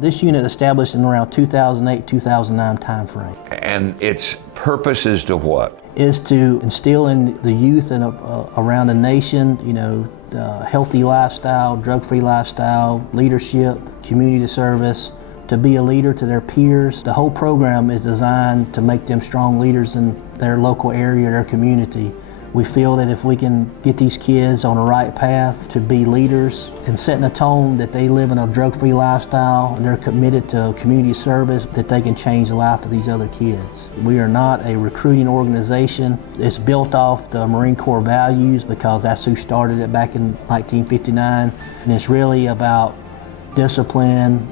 This unit established in around 2008-2009 timeframe. And its purpose is to what? Is to instill in the youth and around the nation, healthy lifestyle, drug-free lifestyle, leadership, community service, to be a leader to their peers. The whole program is designed to make them strong leaders in their local area, their community. We feel that if we can get these kids on the right path to be leaders and setting a tone that they live in a drug-free lifestyle and they're committed to community service, that they can change the life of these other kids. We are not a recruiting organization. It's built off the Marine Corps values because that's who started it back in 1959. And it's really about discipline,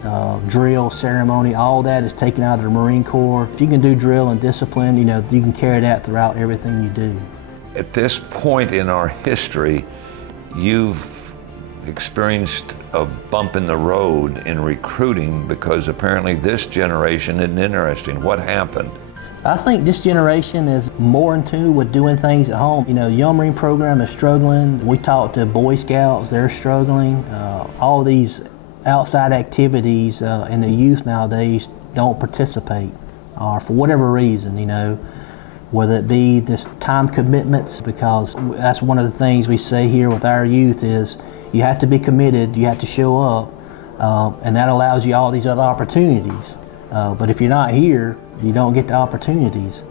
drill, ceremony, all that is taken out of the Marine Corps. If you can do drill and discipline, you can carry that throughout everything you do. At this point in our history, you've experienced a bump in the road in recruiting because apparently this generation isn't interesting. What happened? I think this generation is more in tune with doing things at home. The Young Marine program is struggling. We talk to Boy Scouts, they're struggling. All these outside activities and the youth nowadays don't participate, or for whatever reason, whether it be this time commitments, because that's one of the things we say here with our youth is you have to be committed, you have to show up, and that allows you all these other opportunities. But if you're not here, you don't get the opportunities.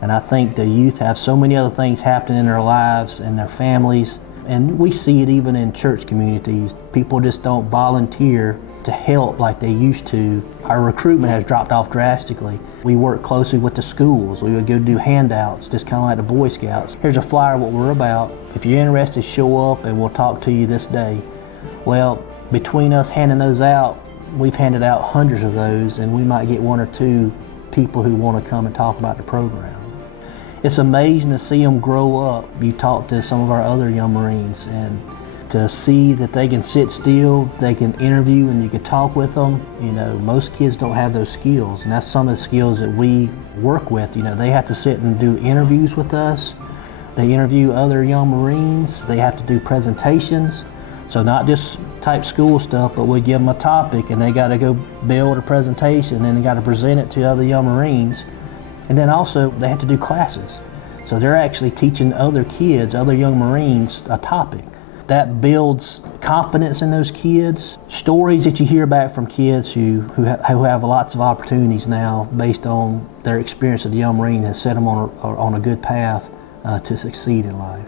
And I think the youth have so many other things happening in their lives and their families, and we see it even in church communities. People just don't volunteer to help like they used to. Our recruitment has dropped off drastically. We work closely with the schools. We would go do handouts, just kind of like the Boy Scouts. Here's a flyer what we're about. If you're interested, show up and we'll talk to you this day. Well, between us handing those out, we've handed out hundreds of those, and we might get one or two people who want to come and talk about the program. It's amazing to see them grow up. You talk to some of our other young Marines, and to see that they can sit still, they can interview, and you can talk with them. Most kids don't have those skills, and that's some of the skills that we work with. They have to sit and do interviews with us. They interview other young Marines. They have to do presentations. So not just type school stuff, but we give them a topic, and they got to go build a presentation, and they got to present it to other young Marines. And then also they have to do classes. So they're actually teaching other kids, other young Marines, a topic. That builds confidence in those kids. Stories that you hear back from kids who have lots of opportunities now based on their experience of the young Marine has set them on a good path to succeed in life.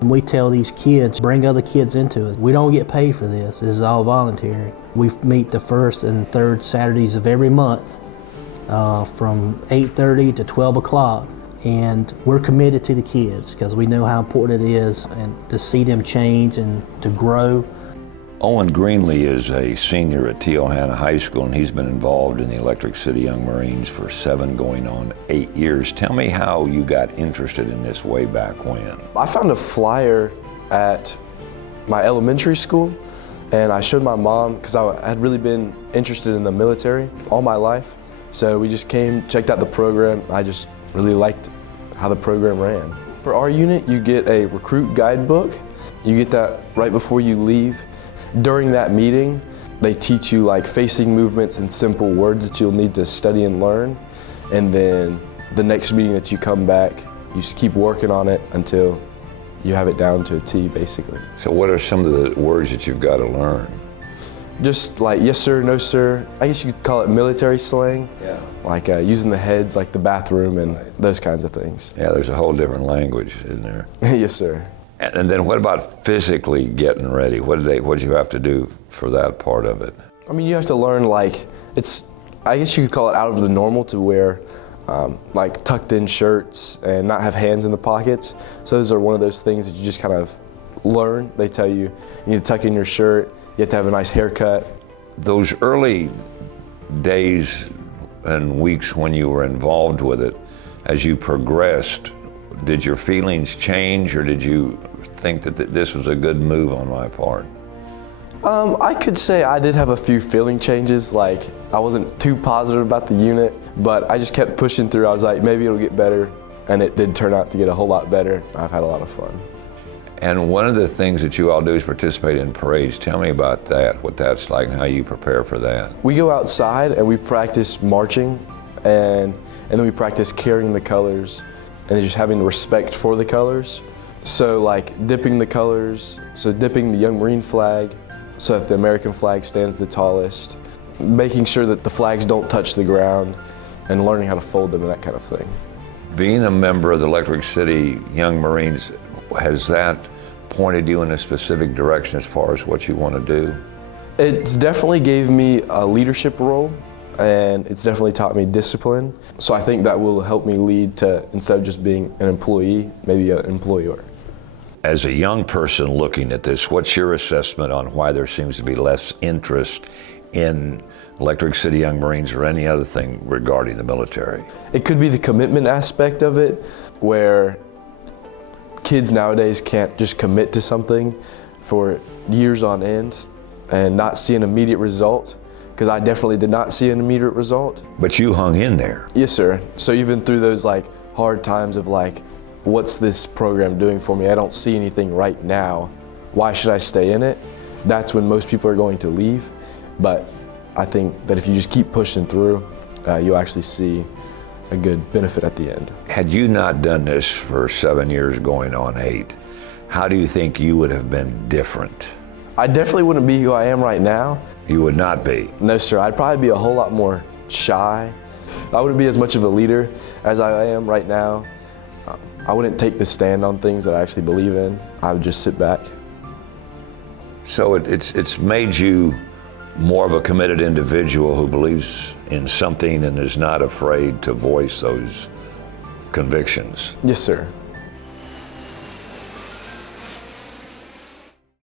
And we tell these kids, bring other kids into it. We don't get paid for this. This is all voluntary. We meet the first and third Saturdays of every month from 8:30 to 12 o'clock. And we're committed to the kids because we know how important it is and to see them change and to grow. Owen Greenlee is a senior at Teohana High School, and he's been involved in the Electric City Young Marines for 7 going on 8 years. Tell me how you got interested in this way back when. I found a flyer at my elementary school, and I showed my mom because I had really been interested in the military all my life. So we just came, checked out the program. I just really liked how the program ran. For our unit, you get a recruit guidebook. You get that right before you leave. During that meeting, they teach you like facing movements and simple words that you'll need to study and learn. And then the next meeting that you come back, you just keep working on it until you have it down to a T, basically. So what are some of the words that you've got to learn? Just like yes sir, no sir. I guess you could call it military slang. Yeah. Like using the heads, like the bathroom and those kinds of things. Yeah, there's a whole different language in there. Yes, sir. And then what about physically getting ready? What did you have to do for that part of it? I mean, you have to learn I guess you could call it out of the normal to wear like tucked in shirts and not have hands in the pockets. So those are one of those things that you just kind of learn. They tell you need to tuck in your shirt, you have to have a nice haircut. Those early days and weeks when you were involved with it, as you progressed, did your feelings change, or did you think that this was a good move on my part? I could say I did have a few feeling changes. Like I wasn't too positive about the unit, but I just kept pushing through. I was like, maybe it'll get better, and it did turn out to get a whole lot better. I've had a lot of fun. And one of the things that you all do is participate in parades. Tell me about that, what that's like, and how you prepare for that. We go outside and we practice marching, and then we practice carrying the colors and just having respect for the colors. So like dipping the colors, so dipping the Young Marine flag so that the American flag stands the tallest, making sure that the flags don't touch the ground, and learning how to fold them and that kind of thing. Being a member of the Electric City Young Marines, has that pointed you in a specific direction as far as what you want to do? It's definitely gave me a leadership role, and it's definitely taught me discipline. So I think that will help me lead to, instead of just being an employee, maybe an employer. As a young person looking at this, what's your assessment on why there seems to be less interest in Electric City Young Marines or any other thing regarding the military? It could be the commitment aspect of it, where kids nowadays can't just commit to something for years on end and not see an immediate result, because I definitely did not see an immediate result. But you hung in there. Yes, sir. So even through those like hard times of like, what's this program doing for me? I don't see anything right now. Why should I stay in it? That's when most people are going to leave. But I think that if you just keep pushing through, you'll actually see a good benefit at the end. Had you not done this for 7 years going on 8, how do you think you would have been different? I definitely wouldn't be who I am right now. You would not be. No, sir. I'd probably be a whole lot more shy. I wouldn't be as much of a leader as I am right now. I wouldn't take the stand on things that I actually believe in. I would just sit back. So it's made you more of a committed individual who believes in something and is not afraid to voice those convictions. Yes, sir.